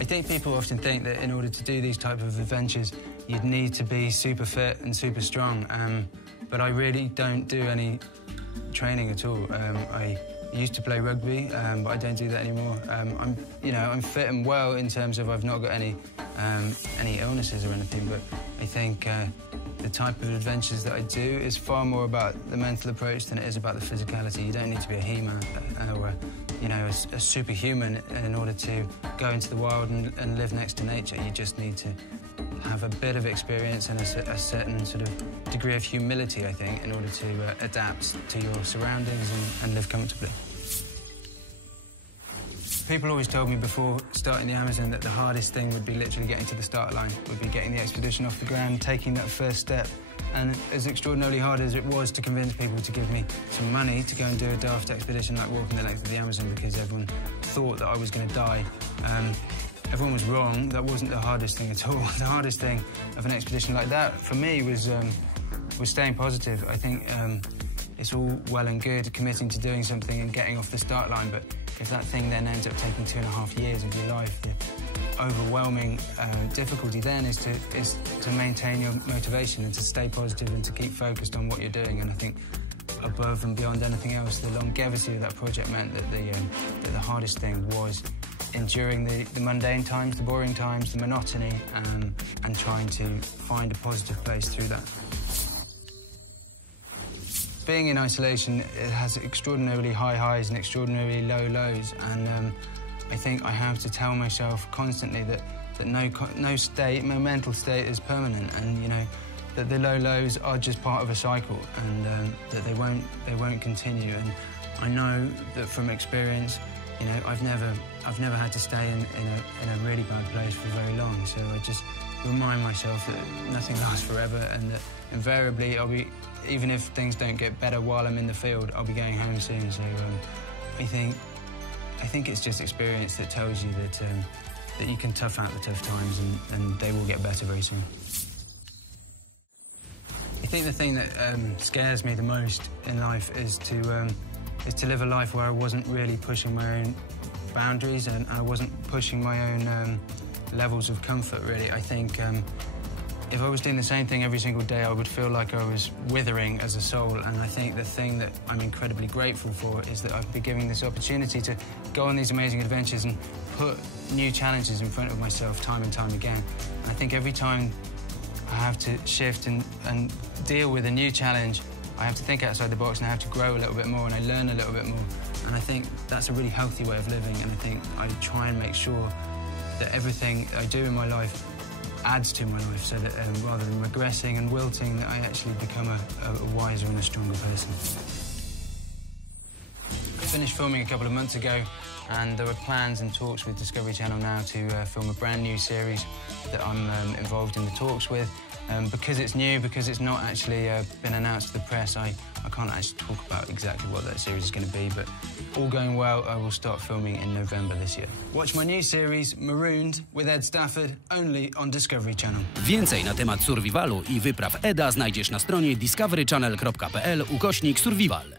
I think people often think that in order to do these type of adventures, you'd need to be super fit and super strong. But I really don't do any training at all. I used to play rugby, but I don't do that anymore. I'm fit and well in terms of I've not got any illnesses or anything. But I think the type of adventures that I do is far more about the mental approach than it is about the physicality. You don't need to be a He-Man or a superhuman in order to go into the wild and live next to nature. You just need to have a bit of experience and a certain sort of degree of humility, I think, in order to adapt to your surroundings and live comfortably. People always told me before starting the Amazon that the hardest thing would be literally getting to the start line, would be getting the expedition off the ground, taking that first step. And as extraordinarily hard as it was to convince people to give me some money to go and do a daft expedition like walking the length of the Amazon because everyone thought that I was going to die, everyone was wrong. That wasn't the hardest thing at all. The hardest thing of an expedition like that, for me, was staying positive. I think it's all well and good committing to doing something and getting off the start line, but if that thing then ends up taking 2.5 years of your life, the overwhelming difficulty then is to maintain your motivation and to stay positive and to keep focused on what you're doing. And I think above and beyond anything else, the longevity of that project meant that the hardest thing was enduring the mundane times, the boring times, the monotony, and trying to find a positive place through that. Being in isolation, it has extraordinarily high highs and extraordinarily low lows, and I think I have to tell myself constantly that no mental state is permanent, and that the low lows are just part of a cycle, and that they won't continue. And I know that from experience, I've never had to stay in a really bad place for very long. So I just remind myself that nothing lasts forever, and that invariably even if things don't get better while I'm in the field, I'll be going home soon. So I think it's just experience that tells you that you can tough out the tough times, and they will get better very soon. I think the thing that scares me the most in life is to live a life where I wasn't really pushing my own boundaries and I wasn't pushing my own levels of comfort, really. I think if I was doing the same thing every single day, I would feel like I was withering as a soul. And I think the thing that I'm incredibly grateful for is that I've been given this opportunity to go on these amazing adventures and put new challenges in front of myself time and time again. And I think every time I have to shift and deal with a new challenge, I have to think outside the box, and I have to grow a little bit more, and I learn a little bit more. And I think that's a really healthy way of living, and I think I try and make sure that everything I do in my life adds to my life, so that rather than regressing and wilting, that I actually become a wiser and a stronger person. I finished filming a couple of months ago, and there were plans and talks with Discovery Channel now to film a brand new series that I'm involved in the talks with. Because it's new, because it's not actually been announced to the press, I can't actually talk about exactly what that series is going to be, but all going well, I will start filming in November this year. Watch my new series, Marooned, with Ed Stafford, only on Discovery Channel. Więcej na temat survivalu i wypraw Eda znajdziesz na stronie discoverychannel.pl/survival.